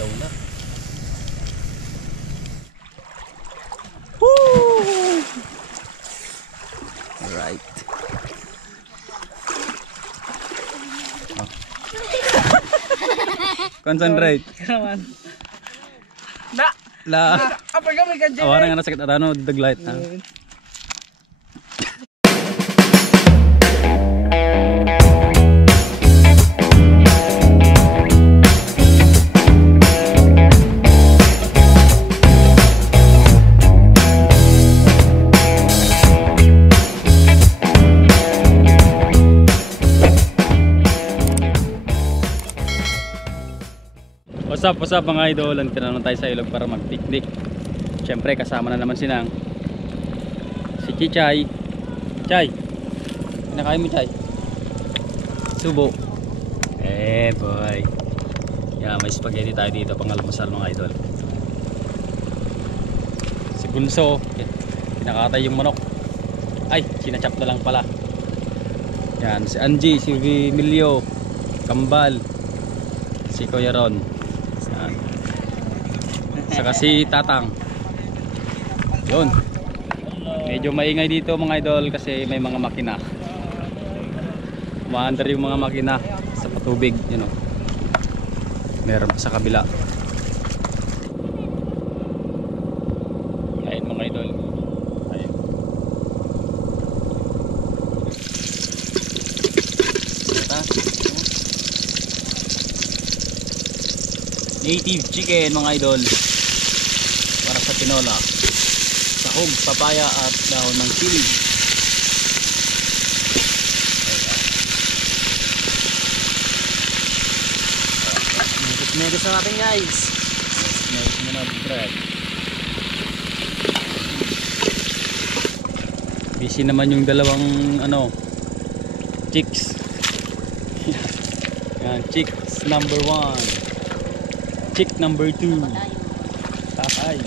Dilaw na. Woo! Alright. Oh. Concentrate. La. Apa kami kan? Awaran nga na sakit at ano, daglight na. What's up mga idol, nandito naman tayo sa ilog para mag-picnic. Siyempre kasama na naman si Chichay. Chay, kinakain mo Chay? Subo. Boy. Yeah, may spaghetti tayo dito pang almusal mga idol. Si Bunso, kinakatay yung manok. Ay, sinachap na lang pala. Yan, si Angie, si Emilio, Kambal, si Kuya Ron. Saka si Tatang. Yun. Medyo maingay dito mga idol kasi may mga makina. Umaandar yung mga makina sa patubig, you know. Meron pa sa kabila. Ayun mga idol. Ayun. Native chicken mga idol. Para sa tinola, sahog, papaya at dahon ng chili. Megas na natin guys. Megas na natin bread. Busy naman yung dalawang chicks. Yan, chicks number 1, chick number 2. Tatay.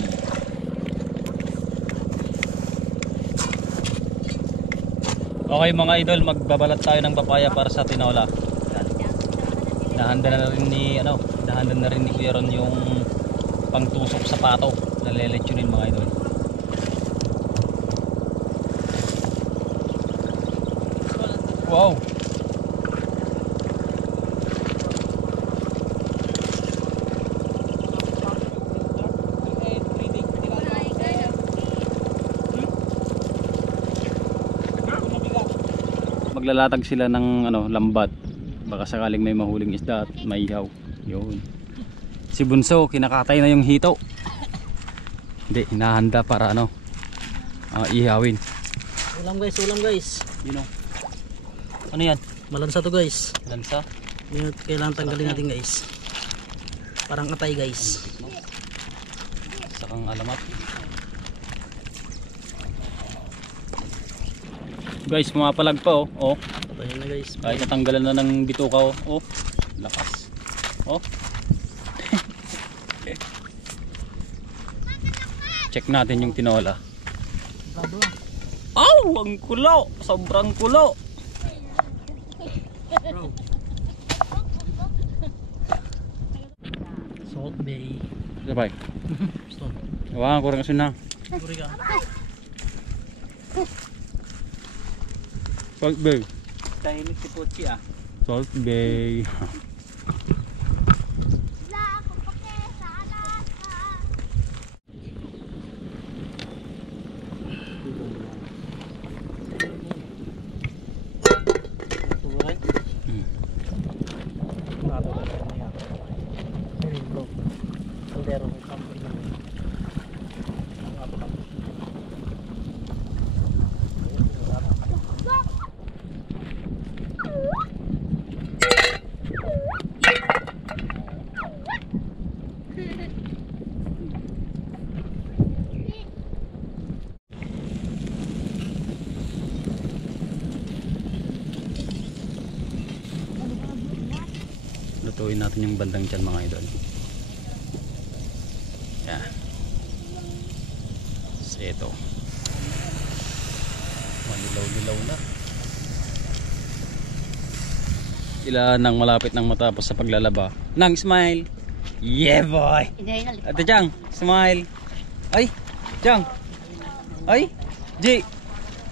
Okay mga idol, magbabalat tayo ng papaya para sa tinola. Nahanda na rin ni Kuya Ron yung pangtusok sa pato na lelechonin mga idol. Wow. Maglalatag sila ng lambat, baka sakaling may mahuling isda at maihaw. Yun, si Bunso kinakatay na yung hito. Hindi, hinahanda para ihawin. Ulam guys. You know, ano yan? Malansa to guys. Lansa? Yun, kailangan tanggalin natin guys. Parang atay guys. Sakang alamat. Guys, pumapalag pa oh. Patayin na guys. Kahit natanggalan na ng bituka oh. Lakas. Oh. Check natin yung tinola. Aw, ang kulo. Sobrang kulo. Salt Bay. Sabay. Stone. Wah, kurang asin na. Kuriga. Salt Bay. Tahimik si Pochi ah. Salt Bay. Lutuin natin yung bandang dyan mga idol. Yan. So ito, malilaw-lilaw na. Sila nang malapit nang matapos sa paglalaba. Nang smile. Yeah boy. Ate Chang, smile. Ay, Chang. Ay, J.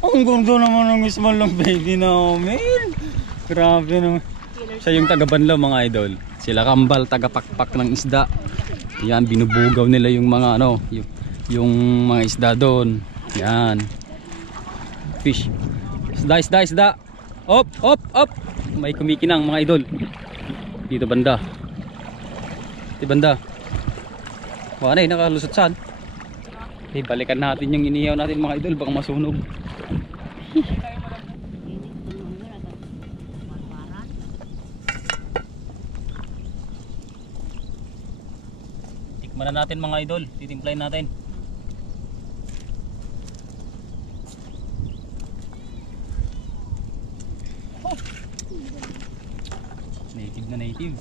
Ang ganda naman ng smile ng baby namin. Grabe naman. Siya yung taga-Banlaw mga idol. Sila kambal, taga-pakpak ng isda. Yan, binubugaw nila yung mga ano, yung mga isda doon. Yan. Fish. Isda. Op. May kumikinang mga idol. Dito banda. Wala na, nakalusot saan. Okay, balikan natin yung inihaw natin mga idol, baka masunog. Tikman na natin mga idol, titimplayin natin. Native.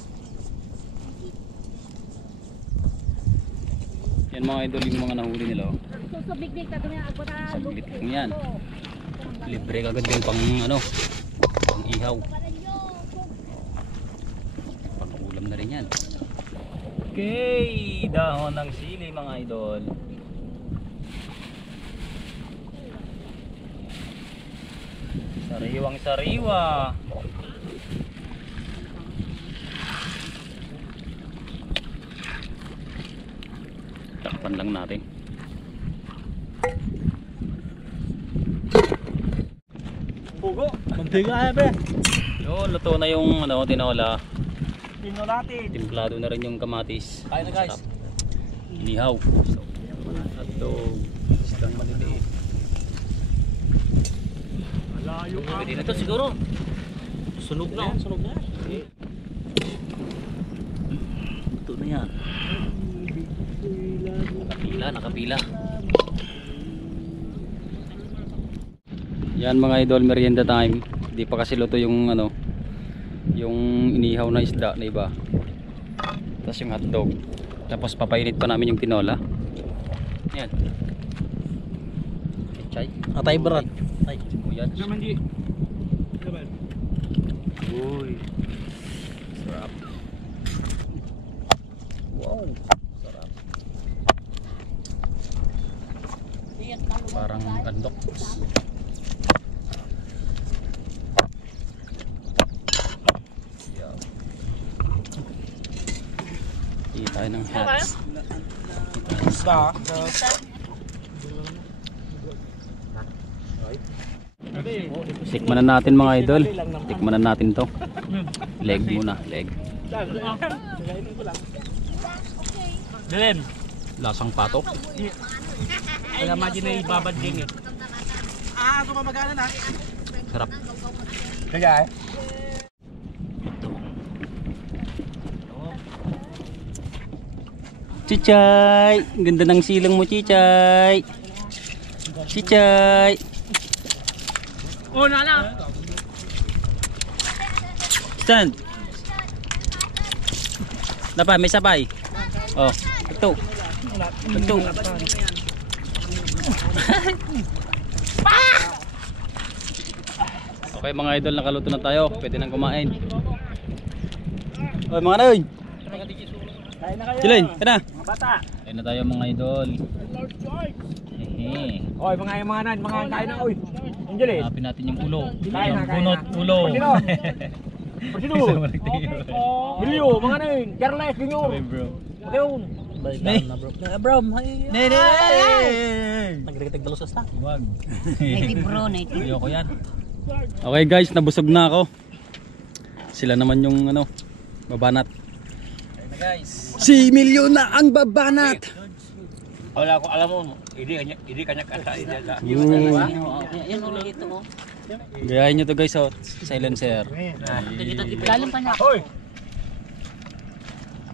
Yan mga idol yung mga nahuli nila. Saglit lang yan. Libre kagad yung pang ano, pang ihaw. Pang ulam na rin yan. Okay, dahon ng sili mga idol. Sariwang-sariwa. Takpan lang natin. Pugo. Mantiga be. Yo, luto na yung ano, tinola. Tino natin. Timplado na rin yung kamatis. Kain na guys. Inihaw. At ito, isang maliliit. Malayo ka. Pwede na ito siguro. Sunog na. Okay. Ito na yan. Nakapila. Yan mga idol, merienda time. Hindi pa kasi luto yung ano, yung inihaw na isda na iba. Tapos yung hotdog. Tapos papainit pa namin yung tinola. Yan. Chay. Atay berat. Ay, sibuyas. Naman di. Uy. Sarap. Wow. Sarap. Parang kandok. Hindi tayo ng hats. Basta. Tikman na natin mga idol. Tikman na natin to. Leg muna, leg. Dilim. Lasang patok. Kaya imagine na ibabad din eh. Gumamagana na. Sarap. Kaya eh. Chichay! Ang ganda ng silang mo, Chichay! Chichay! Oh, nala! Stand! Napay, may sabay. Oh, ito. Ito. Okay mga idol, nakaluto na tayo. Pwede nang kumain. Oy mga noy! Kain na kayo. Silay, kaya na. Mga bata. Kain na tayo mga idol. Hehe. Oy, mga kain na oy. Angeles. Hanapin natin yung ulo. Kain na, Yung kain bunot, na. ulo. Persino. Bilyo, mga nun. Carles, Junior. Sorry bro. Ayun. Nay. Bro, Nay, nay! nagregetag dalos sa. Huwag. Native bro, native. Ayoko yan. Okay guys, nabusog na ako. Sila naman yung ano, babanat. Guys. Si Emilio na ang babanat. Wala ko alam mo, hindi kanya kanta ida. Yan ulo dito ko. Gayahin nyo to guys, oh. Silencer. Lalim pa na. Hoy.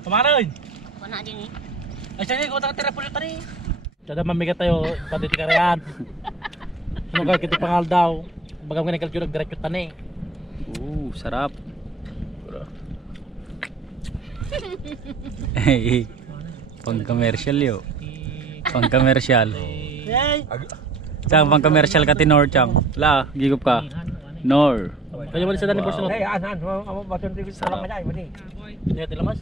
Kamaroy. Pana din eh. Ay sige ko tira pulit tani. Tada mamigat tayo pati tikarayan. Sunog kita pangal daw. Bagam nga kalkyo diretso tani. Sarap. Hey, pang commercial yo. Pang commercial. Chang pang commercial ka tinor chang. La, gigup ka. Nor. Kaya mo sa dani personal. Hey, amo baton TV sa lang kanya, mani. Niya tilamas.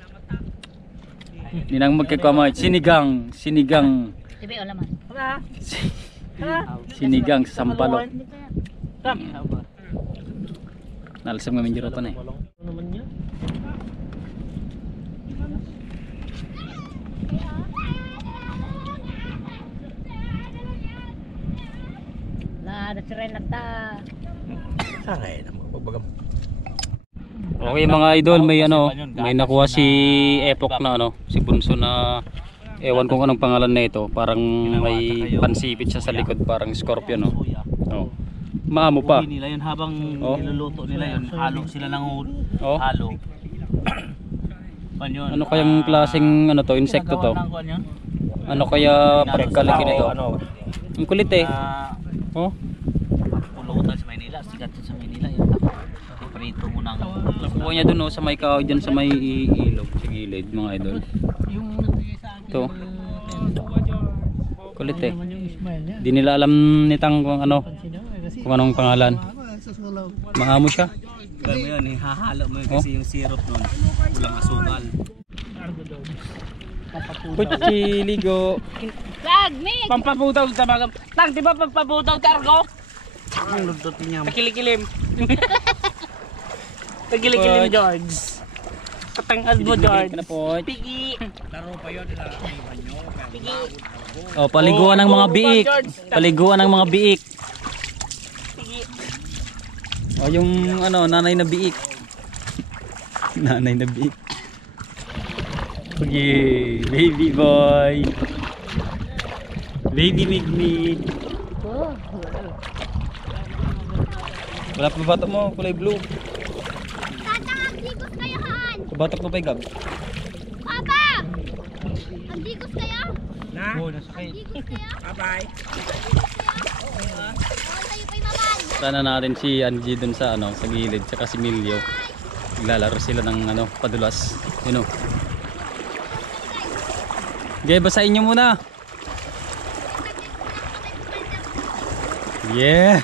Ninang magkakamay. Sinigang. Sinigang. Tibi, wala man. Sinigang sa sampalok. Tam. Nalasam kami jero pa na eh. Ano naman niya? La, nasirin na ta. Saray na magbagam. Okay mga idol, may nakuha si Epok na si Bunso na ewan kung anong pangalan na ito, parang may pansipit siya sa likod, parang scorpion Oh. Maamo pa. Nila yun habang Oh. niluluto nila yun, halo sila ng Oh. halo. Yun, Ano kayang klaseng insekto to? ginagawa ng kuwan yun? Ano kaya pagkalaki nito? Ang kulit eh. Oh. Pulutan sa Maynila, sigat sa Maynila yun. Prito mo ng Nakuha niya dun sa may kahoy dyan sa may ilog, sa gilid mga idol. yung nagbigay sa akin. Ito. Kulit eh. Naman yung Ismail niya. Di nila alam nitang kung kung anong pangalan. Maamo siya. Alam mo yun, hahalo mo yun Oh. kasi yung syrup nun, kulang asukal. Kuchiligo. Flag, mate! Pampaputaw sa bagam. Tang, di ba pampaputaw targo? Ang lundutin niya. Pakikilim. Pakikilim, George. Katangad mo, George. Pigi. Laro pa yun. Pigi. Oh, paliguan ng mga biik. Paliguan ng mga biik. Pigi. Oh, yung nanay na biik. Nanay na biik. Okay, baby boy. Baby Migmig. Wala pa batok mo, kulay blue. Tatang, agdigos kayo haan! Batok mo pa Gab. Papa! Agdigos kayo? Oh, nasakit. Agdigos kayo? Bye-bye. Oo, tayo kay maman! Sana natin si Angie dun sa sa gilid, tsaka si Milyo. Naglalaro sila ng padulas. Yun o. Okay, basahin nyo muna. Yeah!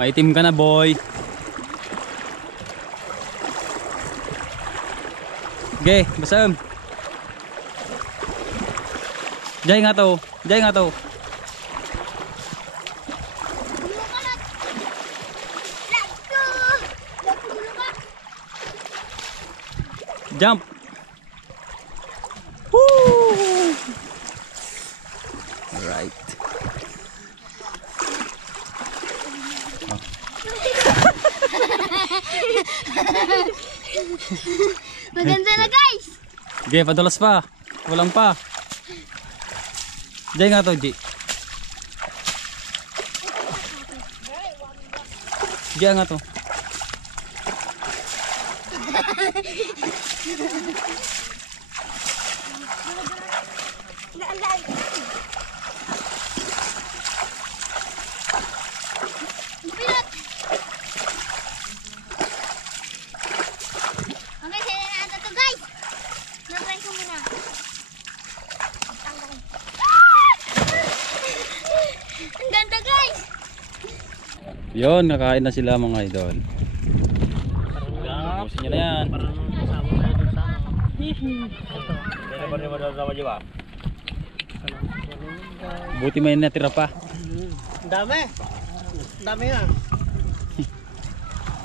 Maitim ka na, boy. Okay, basahin. Jay nga to. Jay nga to. Let's go! Jump! Woo! Alright. Maganda na guys! Okay, padulas pa. Walang pa. Jay nga to, Jay. Jay nga to. Pilot! Okay, sila na ata to guys! Natry ko muna. Ang ganda guys! Yun, nakain na sila mga idol. Tapusin nyo na yan. Buti may natira pa. Dami. Dami yan.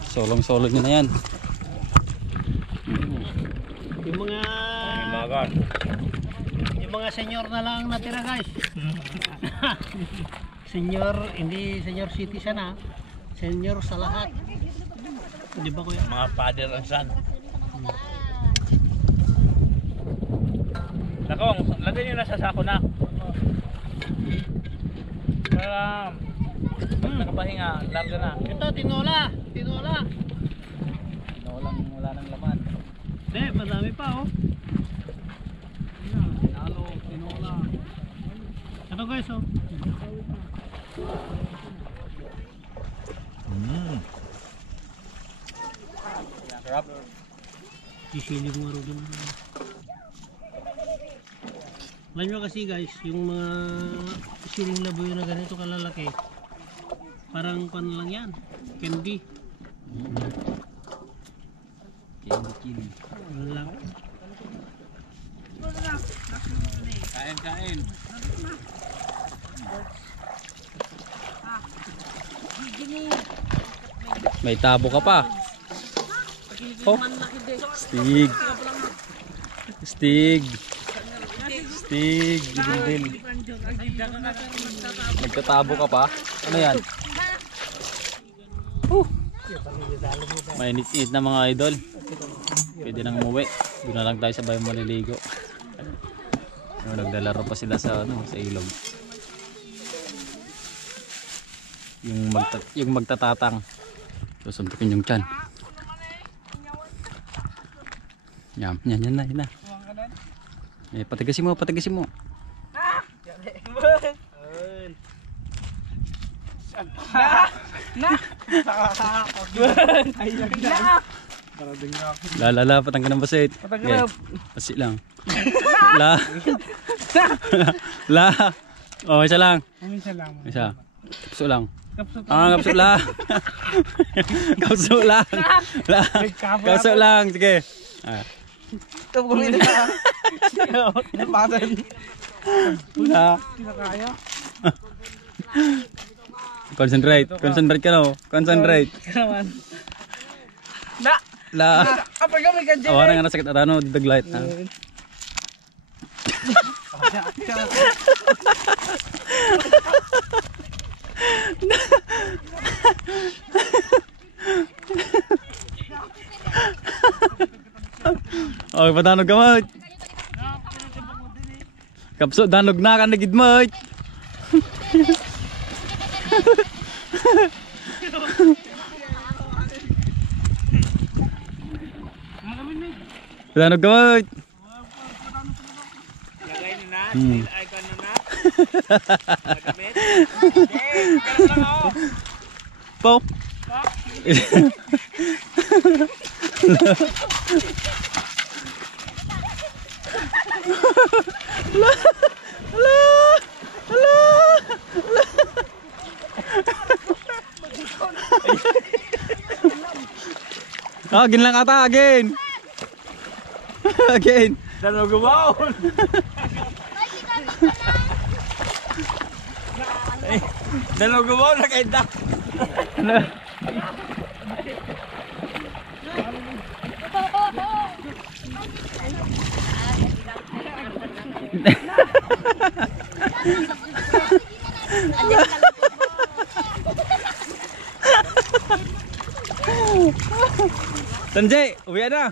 Solong-solo nyo na yan. Yung mga senior na lang natira guys. Senior, hindi senior citizen ha. Senior sa lahat. Di ba kuya? Mga father and son. Nakong, lagay nyo na sa sako na. Para nakapahinga, larga na. Ito, tinola. Tinola. Wala nang laman. Hindi, madami pa oh. Tinalo, tinola. Ito guys oh. Sarap. Sisilig mo rin. Alam nyo kasi guys, yung mga siling laboy na ganito kalalaki, parang pan lang yan, candy. Candy. Ano lang. May tabo ka pa. Oh. Stig. Stig. Stig. Dibindil. Nagtatabo ka pa. Ano yan? Mainit-init na mga idol. Pwede nang umuwi. Doon na lang tayo sa bayan maliligo. Naglalaro pa sila sa sa ilog. Yung magtatatang. Susuntukin yung tiyan. Yan na. Patigasin mo. Lalapatan ka ng basit. Okay. Basit lang. La. Oh, isa lang. Isa. Kapso lang. Kapso lang. Kapso lang. Kapso lang. Sige. La. Concentrate ka no. Concentrate. La. Apa ka may kanjel? Awaran nga na sakit atano daglight ha. Oh, padanog ka mo. Kapso danog na ka nagid mo. Padanog ka mo. Lagay ni na, icon na. Magamit. Ganun lang ako. Pop. Again lang ata, again. Again. Dalaw gumaw. Dalaw gumaw na kayo dak. Sanjay, uwi na.